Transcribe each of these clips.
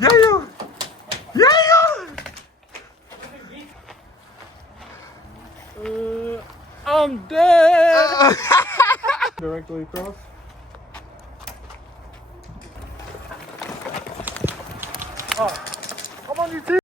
Yeah. I'm dead. Directly across. Oh, I'm on your team.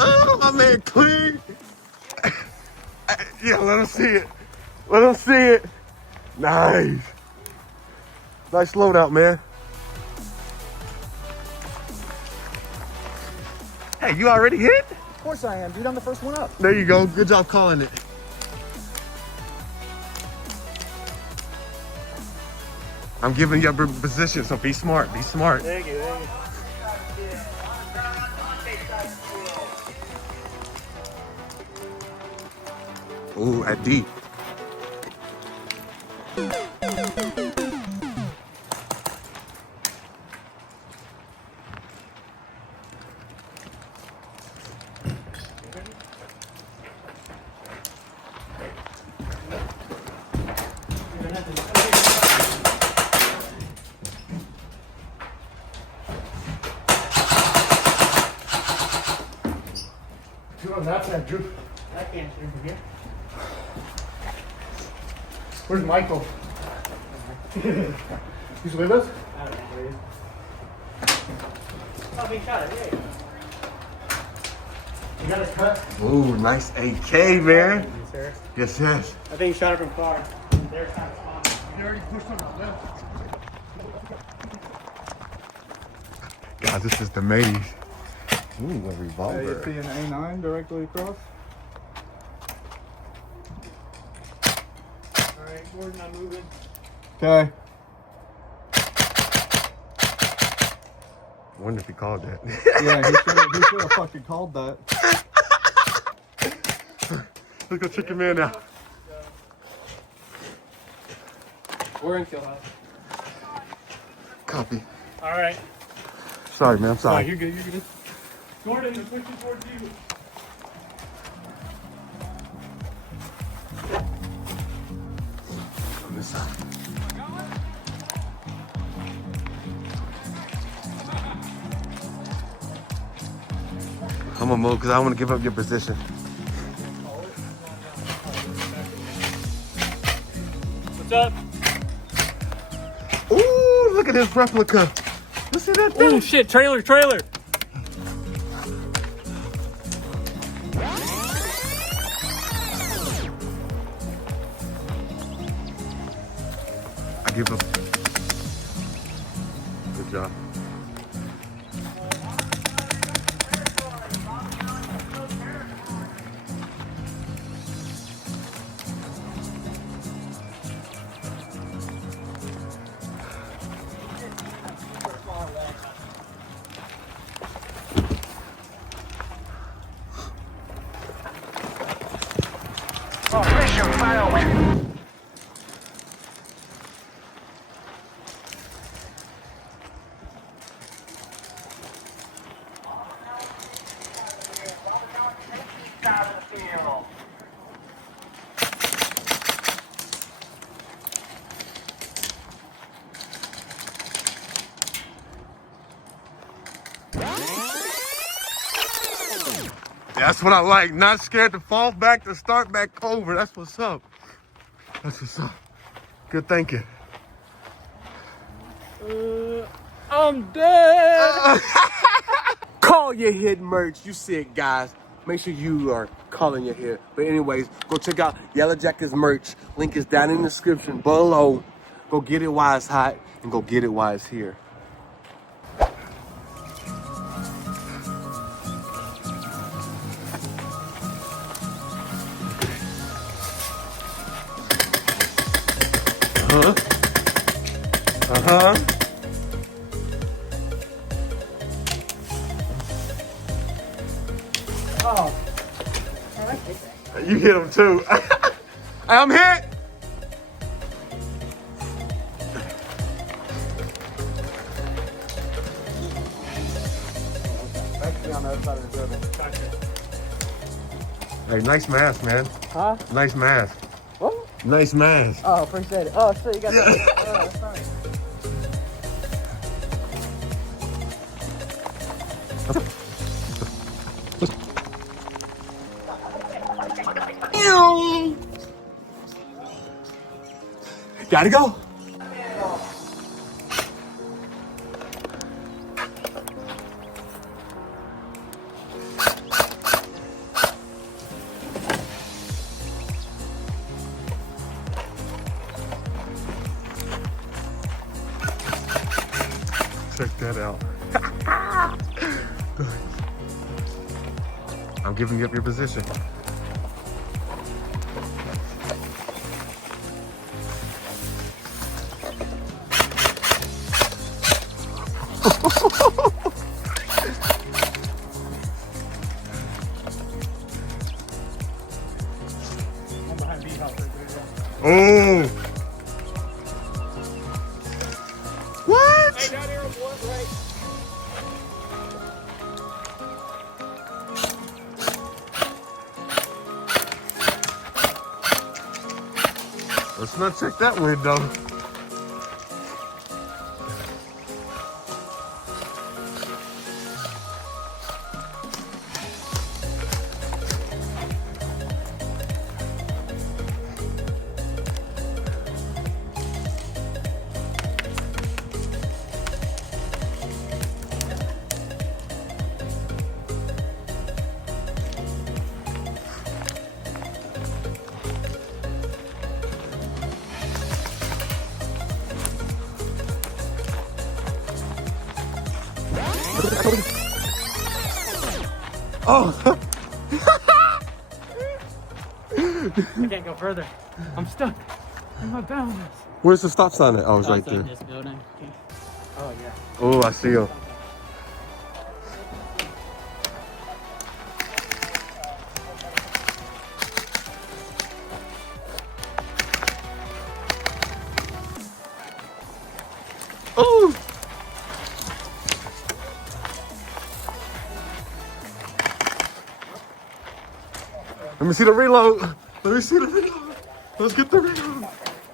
Oh, my man, clean. Yeah, let him see it. Let him see it. Nice. Nice loadout, man. Hey, you already hit? Of course I am, dude. I'm the first one up. There you go. Good job calling it. I'm giving you a position, so be smart. Be smart. Thank you. Ooh, at D. Drew on that side, Drew. I can't see from here. Where's Michael? He's with us? I don't know where he is. Oh, big shot. Yeah. You got a cut? Ooh, nice AK, man. Sir. Yes. I think he shot it from far. There's kind of spawn. You already pushed on the left. Guys, this is the maze. Ooh, a You revolver. see an A9 directly across? Alright, we're not moving. Okay. I wonder if he called that. Yeah, he should have fucking called that. Let's go check your man out. We're in kill house. Copy. Alright. Sorry, man. I'm sorry. You're good. Jordan, they're pushing towards you. On this side. I'm gonna move because I don't want to give up your position. What's up? Ooh, look at this replica. You see that thing? Oh shit, trailer. I give up. Good job. Mission failed. That's what I like. Not scared to fall back, to start back over. That's what's up. That's what's up. Good thinking. I'm dead. Call your hit merch. You see it, guys. Make sure you are calling your hit. But anyways, go check out Yellow Jacket's merch. Link is down in the description below. Go get it while it's hot and go get it while it's here. Uh-huh. Oh. You hit him too. I'm hit. Actually on the other side of the building. Gotcha. Hey, nice mask, man. Huh? Nice mask. What? Nice mask. Oh, appreciate it. Oh, so you got that. Oh, that's nice. Gotta go. Check that out. I'm giving you up your position. I'm behind B house right there. Oh. What? Hey, down here on one right. Let's not check that window. Oh. I can't go further. I'm stuck in my balance. Where's the stop sign at? Oh, it's right Outside there. this building. Oh, yeah. Oh, I see him. Oh. Let me see the reload. Let me see the reload. Let's get the reload.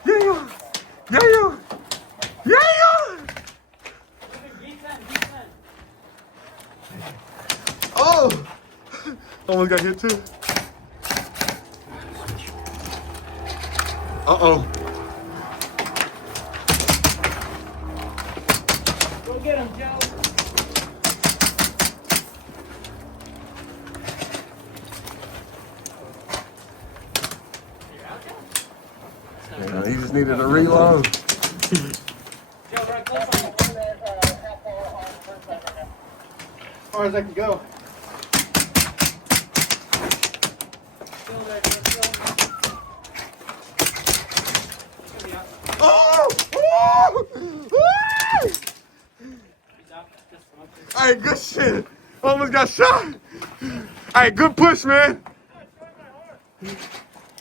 Yeah. Yeah. Yeah. Oh. Almost got hit too. Uh-oh. Go get him, Joe. Yeah, he just needed a reload. Joe, right close on you. As far as I can go. Oh! Hey, good shit. Almost got shot. Hey, good push, man.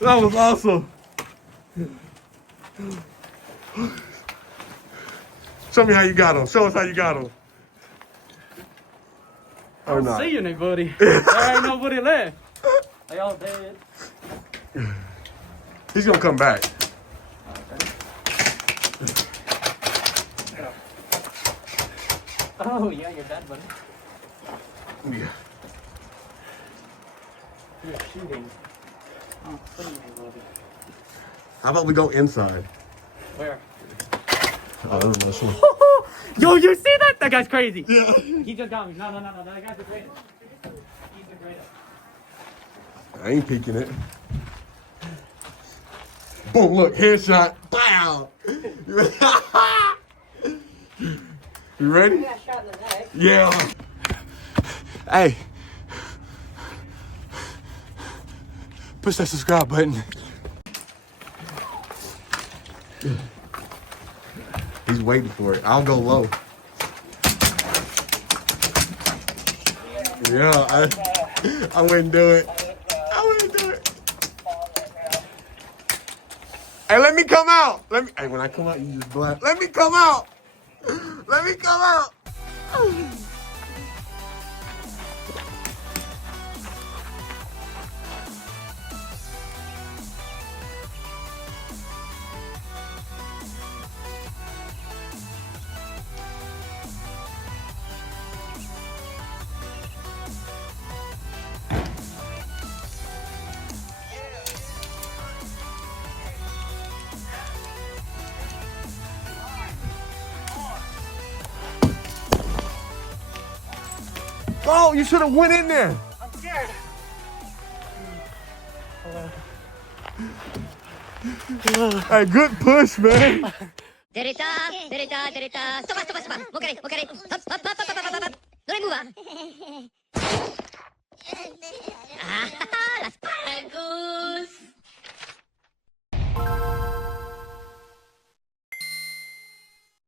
That was awesome. Show me how you got him. Show us how you got him. Or not. See anybody? There ain't nobody left. They all dead. He's gonna come back. Oh, yeah, you're dead, buddy. Yeah. You're shooting. Oh, see anybody. How about we go inside? Where? Oh, that was a machine. Yo, you see that? That guy's crazy. Yeah. He just got me. No. That guy's the greatest. He's the greatest. I ain't peeking it. Boom, look, headshot. Pow! You ready? I got shot in the neck. Yeah. Hey. Push that subscribe button. He's waiting for it. I'll go low. Yeah, I wouldn't do it. I wouldn't do it. Hey, let me come out. Hey, when I come out, you just blast. Let me come out. Let me come out. Oh, you should have went in there. I'm scared. Hey, good push, man. Derita, derita, derita. Stop, stop, stop. Okay, okay. Hop, hop, hop, hop, hop, hop. Don't move. Ah.